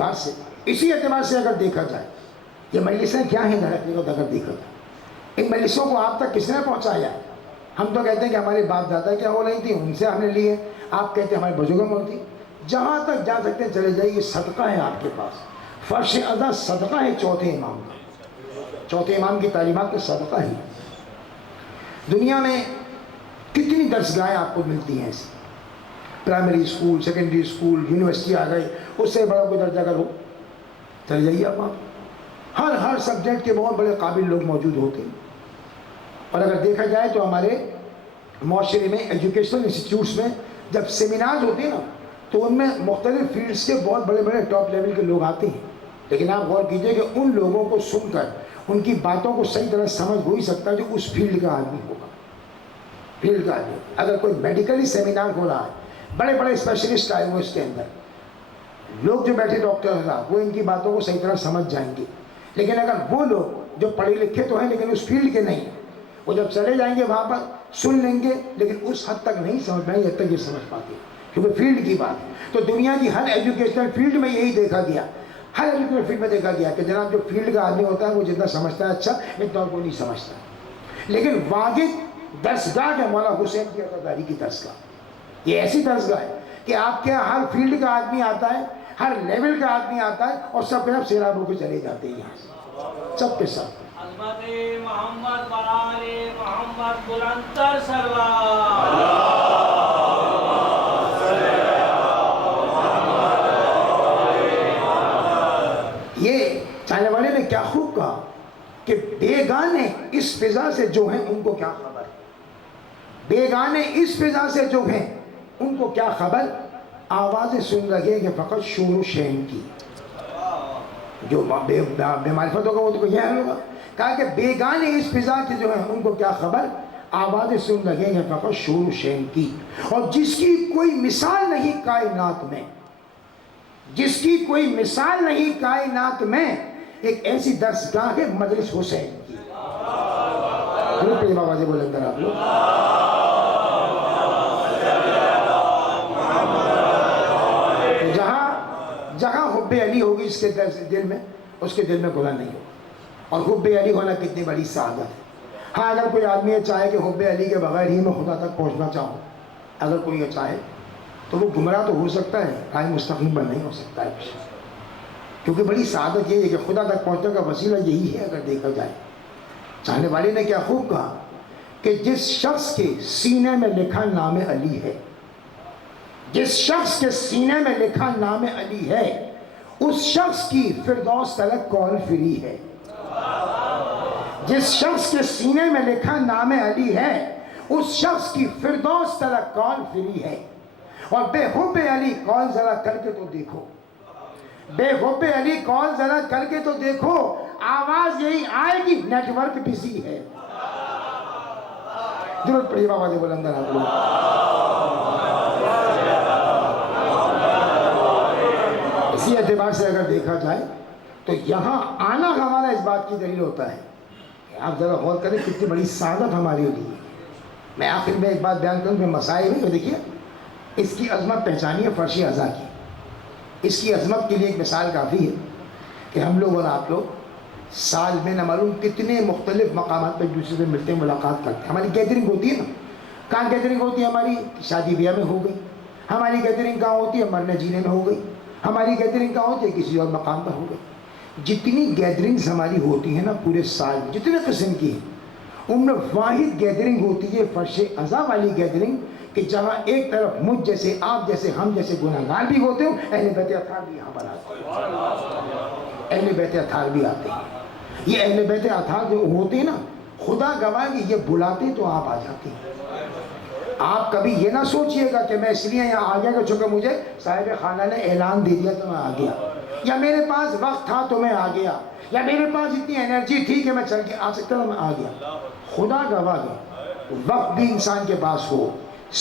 اعتبار سے، اسی اعتبار سے اگر دیکھا جائے یہ مجلسیں کیا ہیں در حقیقت اگر دیکھا جائے، ان مجلسوں کو آپ تک کس نے پہنچایا؟ ہم تو کہتے ہیں کہ ہمارے باپ دادا کیا ہو رہی تھی ان سے ہم نے لیے، آپ کہتے ہیں ہمارے بزرگوں میں ہوتی، جہاں تک جا سکتے ہیں چلے جائیے، صدقہ ہے آپ کے پاس، فرش ادا صدقہ ہے چوتھے امام کا، چوتھے امام کی تعلیمات کا صدقہ ہی۔ دنیا میں کتنی درسگاہیں آپ کو ملتی ہیں ایسی، primary school, secondary school, university آ گئی، اس سے بڑا کوئی درجہ اگر ہو چلے جائیے آپ وہاں، ہر سبجیکٹ کے بہت بڑے قابل لوگ موجود ہوتے ہیں۔ اور اگر دیکھا جائے تو ہمارے معاشرے میں ایجوکیشنل انسٹیٹیوٹس میں جب سیمینارز ہوتے ہیں نا تو ان میں مختلف فیلڈز کے بہت بڑے بڑے ٹاپ لیول کے لوگ آتے ہیں، لیکن آپ غور کیجئے کہ ان لوگوں کو سن کر ان کی باتوں کو صحیح طرح سمجھ وہی سکتا ہے جو اس فیلڈ کا آدمی ہوگا، فیلڈ کا آدمی۔ اگر کوئی میڈیکلی سیمینار ہو رہا ہے، بڑے بڑے اسپیشلسٹ آئے ہوئے اس کے اندر، لوگ جو بیٹھے ڈاکٹر ہیں وہ ان کی باتوں کو صحیح طرح سمجھ جائیں گے، لیکن اگر وہ لوگ جو پڑھے لکھے تو ہیں لیکن اس فیلڈ کے نہیں، وہ جب چلے جائیں گے وہاں پر سن لیں گے لیکن اس حد تک نہیں سمجھ پائیں گے جب تک یہ سمجھ پاتے، کیونکہ فیلڈ کی بات ہے۔ تو دنیا کی ہر ایجوکیشنل فیلڈ میں یہی دیکھا گیا، ہر ایجوکیشنل فیلڈ میں دیکھا گیا کہ جناب جو فیلڈ کا آدمی ہوتا ہے وہ جتنا سمجھتا ہے اچھا، اتنا کو نہیں سمجھتا، لیکن واجب درسگاہ ہے مولا حسین کی عطاداری کی درسگاہ، یہ ایسی درسگاہ ہے کہ آپ کے ہر فیلڈ کا آدمی آتا ہے، ہر لیول کا آدمی آتا ہے اور سب کے سب سیراب ہو کے چلے جاتے ہیں یہاں سے، سب کے سب۔ عظمت محمد وآل محمد بلندتر سروار، یہ چاہنے والے نے کیا خوب کہا کہ بیگانے اس فضا سے جو ہیں ان کو کیا خبر، بیگانے اس فضا سے جو ہیں ان کو کیا خبر، آوازیں سن رہے کہ فقط شور و شین کی، جو بے معرفت ہوگا وہ تو یہ ہوگا، کہا کہ بیگانے اس فضا کے جو ہیں ان کو کیا خبر، آوازیں سن رہے ہیں فقط شور و شین کی، اور جس کی کوئی مثال نہیں کائنات میں، جس کی کوئی مثال نہیں کائنات میں، ایک ایسی درسگاہ ہے مجلس حسین کی۔ بابا جی بولیں گے آپ لوگ، جہاں حب علی ہوگی اس کے دل میں، اس کے دل میں گناہ نہیں ہوگا، اور حب علی ہونا کتنی بڑی سعادت ہے۔ ہاں اگر کوئی آدمی یہ چاہے کہ حب علی کے بغیر ہی میں خدا تک پہنچنا چاہوں، اگر کوئی یہ چاہے تو وہ گمراہ تو ہو سکتا ہے، قائم مستقیم پر نہیں ہو سکتا ہے، کیونکہ بڑی سعادت یہ ہے کہ خدا تک پہنچنے کا وسیلہ یہی ہے اگر دیکھا جائے۔ چاہنے والے نے کیا خوب کہا کہ جس شخص کے سینے میں لکھا نام علی ہے، جس شخص کے سینے میں لکھا نام علی ہے، اس شخص کی فردوس تلک کال فری ہے۔ جس شخص کے سینے میں لکھا نام علی ہے، اس شخص کی فردوس تلک کال فری ہے۔ اور بے حب علی کال ذرا کر کے تو دیکھو، بے حب علی کال ذرا کر کے تو دیکھو، آواز یہی آئے گی نیٹ ورک بزی ہے۔ درود پڑھیے بابا جی بلندر آپ لوگ۔ اسی اعتبار سے اگر دیکھا جائے تو یہاں آنا ہمارا اس بات کی دلیل ہوتا ہے، آپ ذرا غور کریں کتنی بڑی سعادت ہماری لیے۔ میں آخر میں ایک بات بیان کروں کہ مسائل میں دیکھیے اس کی عظمت پہچانی ہے فرش اعضاء کی، اس کی عظمت کے لیے ایک مثال کافی ہے کہ ہم لوگ اور آپ لوگ سال میں نہ معلوم کتنے مختلف مقامات پر ایک دوسرے سے ملتے ہیں، ملاقات کرتے ہیں، ہماری گیدرنگ ہوتی ہے نا، کہاں گیدرنگ ہوتی ہے ہماری؟ شادی بیاہ میں ہو گئی، ہماری گیدرنگ کہاں ہوتی ہے؟ مرنے جینے میں ہو گئی، ہماری گیدرنگ کہاں ہوتی ہے؟ کسی اور مقام پر ہو گئی۔ جتنی گیدرنگز ہماری ہوتی ہیں نا پورے سال میں، جتنے قسم کی ہیں، ان میں واحد گیدرنگ ہوتی ہے فرش اعضاء والی گیدرنگ، کہ جہاں ایک طرف مجھ جیسے، آپ جیسے، ہم جیسے گناہگار بھی ہوتے ہوں، اہل بیت اطہار بھی یہاں پر آتے ہیں، اہل بیت اطہار بھی آتے ہیں۔ یہ اہل بیت اطہار جو ہوتے ہیں نا، خدا گواہ کہ یہ بلاتے تو آپ آ جاتے ہیں۔ آپ کبھی یہ نہ سوچئے گا کہ میں اس لیے یہاں آ گیا کہ چونکہ مجھے صاحب خانہ نے اعلان دے دیا تو میں آ گیا، یا میرے پاس وقت تھا تو میں آ گیا، یا میرے پاس اتنی انرجی تھی کہ میں چل کے آ سکتا ہوں میں آ گیا۔ خدا گواہ ہے وقت بھی انسان کے پاس ہو،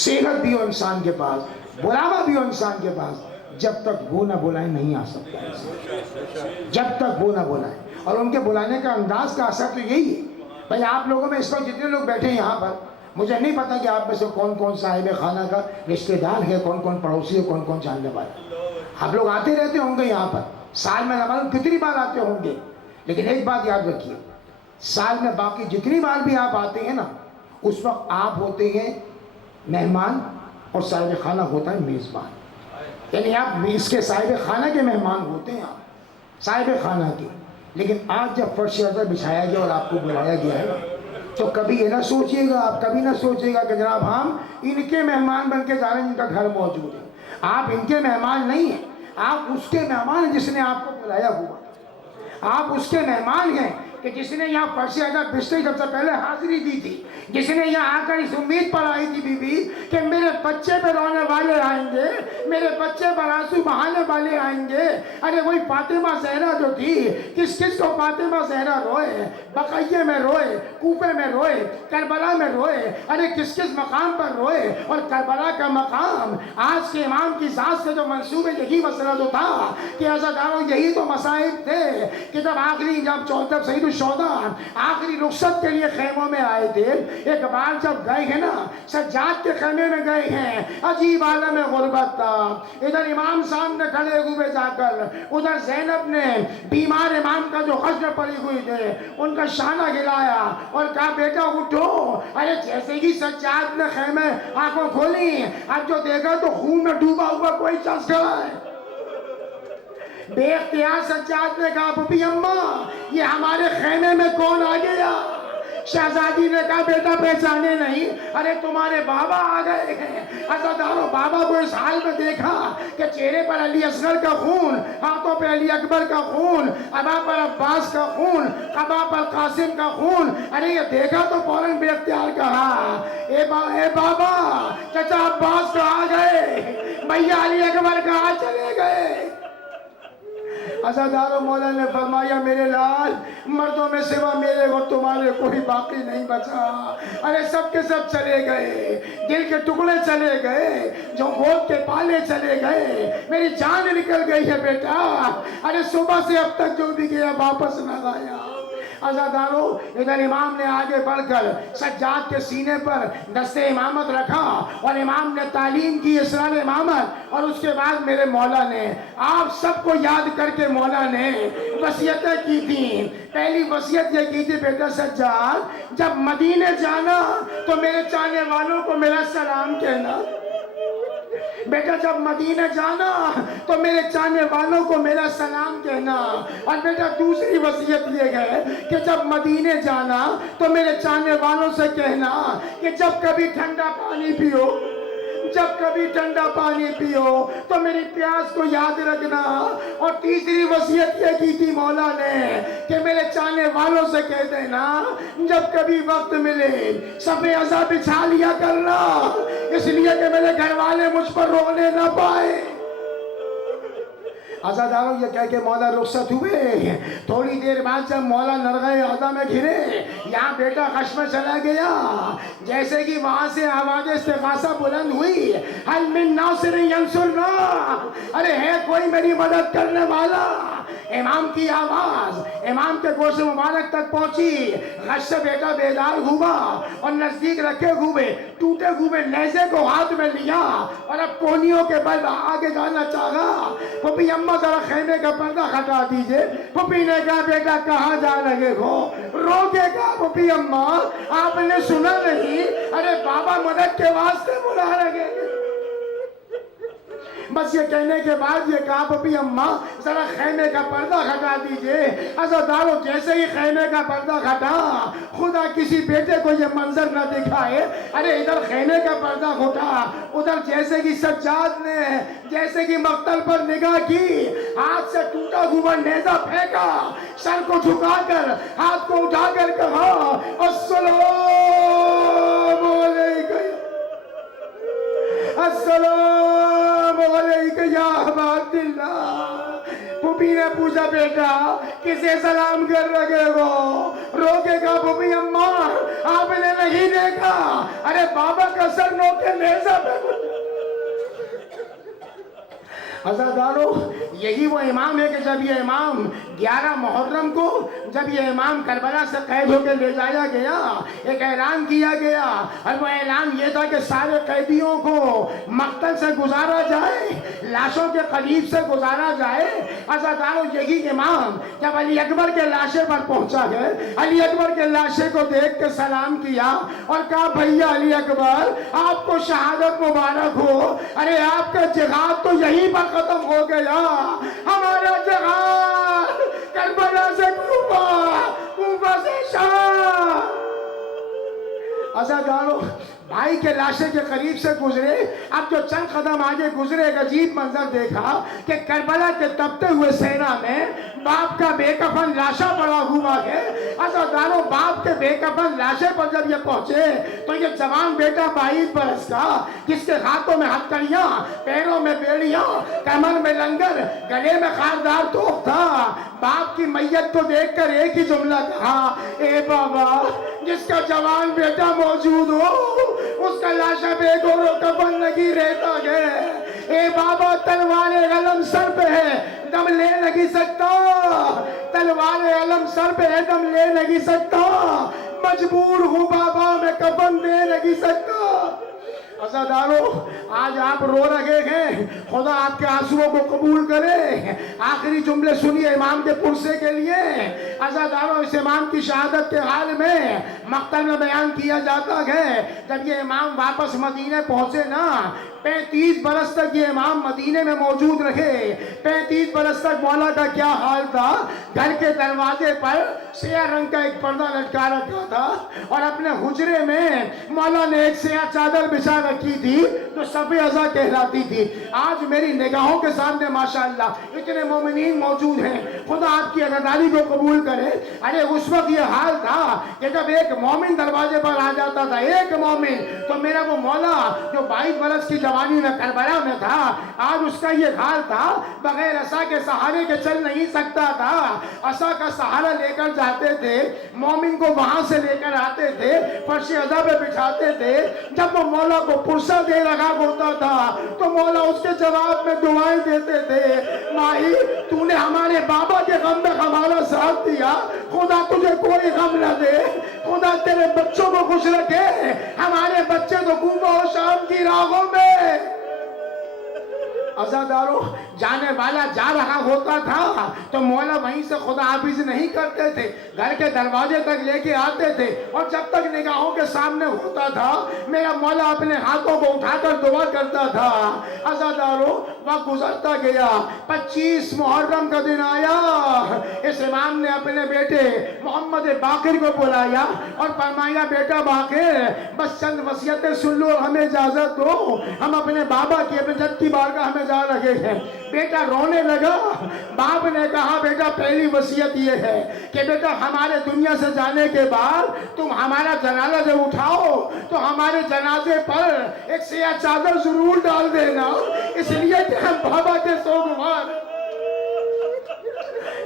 صحت بھی ہو انسان کے پاس، بلاوا بھی ہو انسان کے پاس، جب تک وہ نہ بلائیں نہیں آ سکتا انسان، جب تک وہ نہ بلائیں۔ اور ان کے بلانے کا انداز کا اثر تو یہی ہے۔ بھائی آپ لوگوں میں اس وقت جتنے لوگ بیٹھے ہیں یہاں پر، مجھے نہیں پتا کہ آپ میں سے کون کون صاحب خانہ کا رشتہ دار ہے، کون کون پڑوسی ہے، کون کون جاننے والا۔ آپ لوگ آتے رہتے ہوں گے یہاں پر، سال میں نماز کتنی بار آتے ہوں گے، لیکن ایک بات یاد رکھیے، سال میں باقی جتنی بار بھی آپ آتے ہیں نا، اس وقت آپ ہوتے ہیں مہمان اور صاحب خانہ ہوتا ہے میزبان. یعنی آپ اس کے صاحب خانہ کے مہمان ہوتے ہیں، آپ صاحب خانہ کے. لیکن آج جب فرش ازر بچھایا گیا اور آپ کو بلایا گیا ہے، تو کبھی یہ نہ سوچئے گا، آپ کبھی نہ سوچئے گا کہ جناب ہم ان کے مہمان بن کے جا رہے ہیں جن کا گھر موجود ہے. آپ ان کے مہمان نہیں ہیں، آپ اس کے مہمان ہیں جس نے آپ کو بلایا ہوا. آپ اس کے مہمان ہیں کہ جس نے یہاں فرش ازر بچھتے سب سے پہلے حاضری دی تھی، جس نے یہاں آ کر اس امید پر آئی تھی بی بی کہ میرے بچے پہ رونے والے آئیں گے، میرے بچے پر آنسو بہانے والے آئیں گے. ارے وہی فاطمہ زہرا جو تھی، کس کس کو فاطمہ زہرا روئے، بقیہ میں روئے، کوفے میں روئے، کربلا میں روئے، ارے کس کس مقام پر روئے. اور کربلا کا مقام آج کے امام کی ذات سے جو منسوب ہے، یہی مسئلہ جو تھا کہ عزاداروں یہی تو مصائب تھے کہ جب جب سید الشہداء آخری رخصت کے لیے خیموں میں آئے تھے، ایک بار جب گئے ہیں نا، سجاد کے خیمے میں گئے ہیں، عجیب عالم غربت تھا. ادھر امام سامنے کھڑے ہوئے جا کر، ادھر زینب نے بیمار امام کا جو خشم پڑی ہوئی تھے ان کا شانہ ہلایا اور کہا بیٹا اٹھو. ارے جیسے ہی سجاد نے خیمے آنکھوں کھولی، اب جو دیکھا تو خون میں ڈوبا ہوا کوئی شخص کھڑا ہے. بے اختیار سجاد نے کہا پھوپھی اماں یہ ہمارے خیمے میں کون آ گیا؟ شہزادی نے کہا بیٹا پہچانے نہیں؟ ارے تمہارے بابا آ گئے ہیں. عزاداروں بابا کو اس حال میں دیکھا کہ چہرے پر علی اصغر کا خون، ہاتھوں پہ علی اکبر کا خون، ابا پر عباس کا خون، قبا پر قاسم کا خون. ارے یہ دیکھا تو فوراً بے اختیار کہا اے بابا چچا عباس کہاں گئے، بھیا علی اکبر کہاں چلے گئے؟ عزاداروں مولا نے فرمایا میرے لال، مردوں میں سوا میرے اور تمہارے کوئی باقی نہیں بچا. ارے سب کے سب چلے گئے، دل کے ٹکڑے چلے گئے، جو گود کے پالے چلے گئے، میری جان نکل گئی ہے بیٹا. ارے صبح سے اب تک جو بھی گیا واپس نہ آیا. عزاداروں ادھر امام نے آگے بڑھ کر سجاد کے سینے پر دست امامت رکھا اور امام نے تعلیم کی اسرار امامت. اور اس کے بعد میرے مولا نے آپ سب کو یاد کر کے مولا نے وصیتیں کی تھیں. پہلی وصیت یہ کی تھی بیٹا سجاد جب مدینے جانا تو میرے چاہنے والوں کو میرا سلام کہنا. بیٹا جب مدینہ جانا تو میرے چاہنے والوں کو میرا سلام کہنا. اور بیٹا دوسری وصیت یہ ہے کہ جب مدینے جانا تو میرے چاہنے والوں سے کہنا کہ جب کبھی ٹھنڈا پانی پیو، جب کبھی ٹھنڈا پانی پیو تو میری پیاس کو یاد رکھنا. اور تیسری وصیت یہ کی تھی مولا نے کہ میرے چاہنے والوں سے کہہ دینا جب کبھی وقت ملے صفِ عزا بچھا لیا کرنا، اس لیے کہ میرے گھر والے مجھ پر رونے نہ پائے. عزاداروں یہ کہہ کے مولا رخصت ہوئے. تھوڑی دیر بعد جب مولا نرغہ اعظم میں گھرے، یہاں بیٹا خشم چلا گیا. جیسے کہ وہاں سے آواز استغاثہ بلند ہوئی، حل من ناصر ینصرنا، ارے ہے کوئی میری مدد کرنے والا؟ امام کی آواز امام کے گوش مبارک تک پہنچی. غش سے بیٹا بیدار ہوا اور نزدیک رکھے ہوئے ٹوٹے ہوئے نیزے کو ہاتھ میں لیا اور اب کونیوں کے بل آگے جانا چاہا. پھوپھی اماں ذرا خیمے کا پردہ ہٹا دیجئے. پھوپھی نے کہا بیٹا کہاں جا رہے ہو؟ رو کے کہا پھوپھی اماں آپ نے سنا نہیں؟ ارے بابا مدد کے واسطے بلا رہے ہیں. بس یہ کہنے کے بعد یہ کہا پھوپھی اماں ذرا خیمے کا پردہ ہٹا دیجئے. عزاداروں جیسے ہی خیمے کا پردہ ہٹا، خدا کسی بیٹے کو یہ منظر نہ دکھائے، ارے ادھر خیمے کا پردہ ہٹا، ادھر جیسے کہ سجاد نے جیسے کہ مقتل پر نگاہ کی، ہاتھ سے ٹوٹا ہوا نیزہ پھینکا، سر کو جھکا کر ہاتھ کو اٹھا کر کہا السلام علیکم، السلام علیکم یا ابا عبداللہ. پھوپھی نے پوچھا بیٹا کسے سلام کر رہے ہو؟ رو کے کہا پھوپھی اماں آپ نے نہیں دیکھا؟ ارے بابا کا سر نوکے نیزہ پہ. عزاداروں یہی وہ امام ہے کہ جب یہ امام 11 محرم کو جب یہ امام کربلا سے قید ہو کے لے جایا گیا ایک اعلان کیا گیا اور وہ اعلان یہ تھا کہ سارے قیدیوں کو مقتل سے گزارا جائے لاشوں کے قریب سے گزارا جائے عزادارو یہی امام جب علی اکبر کے لاشے پر پہنچا گئے علی اکبر کے لاشے کو دیکھ کے سلام کیا اور کہا بھیا علی اکبر آپ کو شہادت مبارک ہو ارے آپ کا جہاد تو یہیں پر ختم ہو گیا ہمارا جہاد کربلا سے کوفہ سے شام عزادارو بھائی کے لاشے کے قریب سے گزرے اب جو چند قدم آگے گزرے ایک عجیب منظر دیکھا کہ کربلا کے تپتے ہوئے صحرا میں باپ کا بے کفن لاشا پڑا ہوا ہے عزادارو باپ کے بے کفن لاشے پر جب یہ پہنچے تو یہ جوان بیٹا 22 برس کا جس کے ہاتھوں میں ہتکڑیاں پیروں میں بیڑیاں کمر میں لنگر گلے میں خاردار توپ تھا باپ کی میت کو دیکھ کر ایک ہی جملہ کہا اے بابا جس کا جوان بیٹا موجود ہو اس کا لاشا بے گور و کفن نہیں رہتا گئے اے بابا تلوار علم سر پہ ہے دم لے نہیں سکتا تلوار علم سر پہ ہے دم لے نہیں سکتا مجبور ہوں بابا میں کفن دے نہیں سکتا عزادارو آج آپ رو رہے ہیں خدا آپ کے آنسوؤں کو قبول کرے آخری جملے سنیے امام کے پرسے کے لیے عزادارو اس امام کی شہادت کے حال میں مقتل میں بیان کیا جاتا ہے جب یہ امام واپس مدینے پہنچے نا 35 برس تک یہ امام مدینے میں موجود رہے 35 برس تک مولا کا کیا حال تھا گھر کے دروازے پر سیاہ رنگ کا ایک پردہ لٹکا رکھا تھا اور اپنے حجرے میں مولا نے ایک سیاہ چادر بچھا رکھی تھی جو صف عزا کہلاتی تھی آج میری نگاہوں کے سامنے ماشاءاللہ اتنے مومنین موجود ہیں خدا آپ کی عزاداری کو قبول کرے ارے اس وقت یہ حال تھا کہ جب ایک مومن دروازے پر آ جاتا تھا ایک مومن تو میرا وہ مولا جو 22 برس کی جوانی میں کربلا میں تھا آج اس کا یہ حال تھا بغیر عصا کے سہارے کے چل نہیں سکتا تھا عصا کا سہارا لے کر جاتے تھے مومن کو وہاں سے لے کر آتے تھے فرش عزا پہ بچھاتے تھے جب وہ مولا کو پرسہ دے لگا ہوتا تھا تو مولا اس کے جواب میں دعائیں دیتے تھے مائی تو نے ہمارے بابا کے غم میں ہمارا ساتھ دیا خدا تجھے کوئی غم نہ دے خدا تیرے بچوں کو خوش رکھے ہمارے بچے تو کوفہ و شام کی راہوں میں عزادارو جانے والا جا رہا ہوتا تھا تو مولا وہیں سے خدا حافظ نہیں کرتے تھے گھر کے دروازے تک لے کے آتے تھے اور جب تک نگاہوں کے سامنے ہوتا تھا میرا مولا اپنے ہاتھوں کو اٹھا کر دعا کرتا تھا عزادارو وقت گزرتا گیا 25 محرم کا دن آیا اس امام نے اپنے بیٹے محمد باقر کو بلایا اور فرمایا بیٹا باقر بس چند وصیتیں سن لو اور ہمیں اجازت دو ہم اپنے بابا کی اپنے جد کی بارگاہ میں جا رہے ہیں بیٹا رونے لگا باپ نے کہا بیٹا پہلی وصیت یہ ہے کہ بیٹا ہمارے دنیا سے جانے کے بعد تم ہمارا جنازہ جب اٹھاؤ تو ہمارے جنازے پر ایک سیاہ چادر ضرور ڈال دینا اس لیے کہ ہم بابا کے سوگوار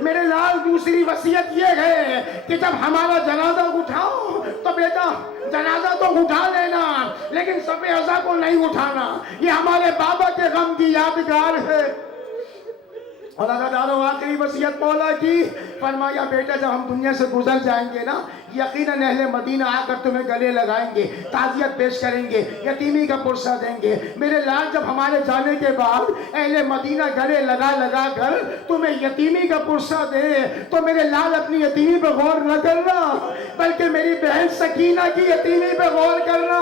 میرے لال دوسری وصیت یہ ہے کہ جب ہمارا جنازہ اٹھاؤ تو بیٹا جنازہ تو اٹھا لینا لیکن صف عزا کو نہیں اٹھانا یہ ہمارے بابا کے غم کی یادگار ہے اور عزادارو آخری وصیت مولا کی فرمایا بیٹا جب ہم دنیا سے گزر جائیں گے نا یقیناً اہل مدینہ آ کر تمہیں گلے لگائیں گے تعزیت پیش کریں گے یتیمی کا پرسہ دیں گے میرے لال جب ہمارے جانے کے بعد اہل مدینہ گلے لگا لگا کر تمہیں یتیمی کا پرسہ دے تو میرے لال اپنی یتیمی پہ غور نہ کرنا بلکہ میری بہن سکینہ کی یتیمی پہ غور کرنا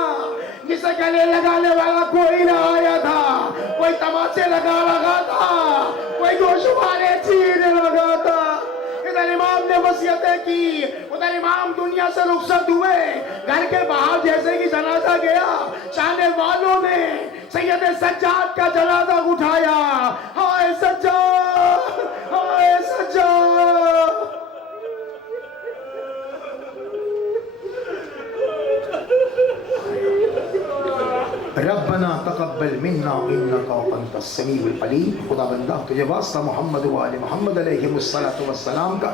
جسے گلے لگانے والا کوئی نہ آیا تھا کوئی تماشے لگا رہا تھا کوئی گوشوارے چیرنے لگا تھا ادھر امام نے وصیتیں کی ادھر امام دنیا سے رخصت ہوئے گھر کے باہر جیسے کہ جنازہ گیا چاہنے والوں نے سید سجاد کا جنازہ اٹھایا ہائے سجاد ہائے سجاد ربنا تقبل منا انك انت السميع العليم خدا بندہ تجھے واسطہ محمد و آل محمد علیہ الصلوۃ والسلام کا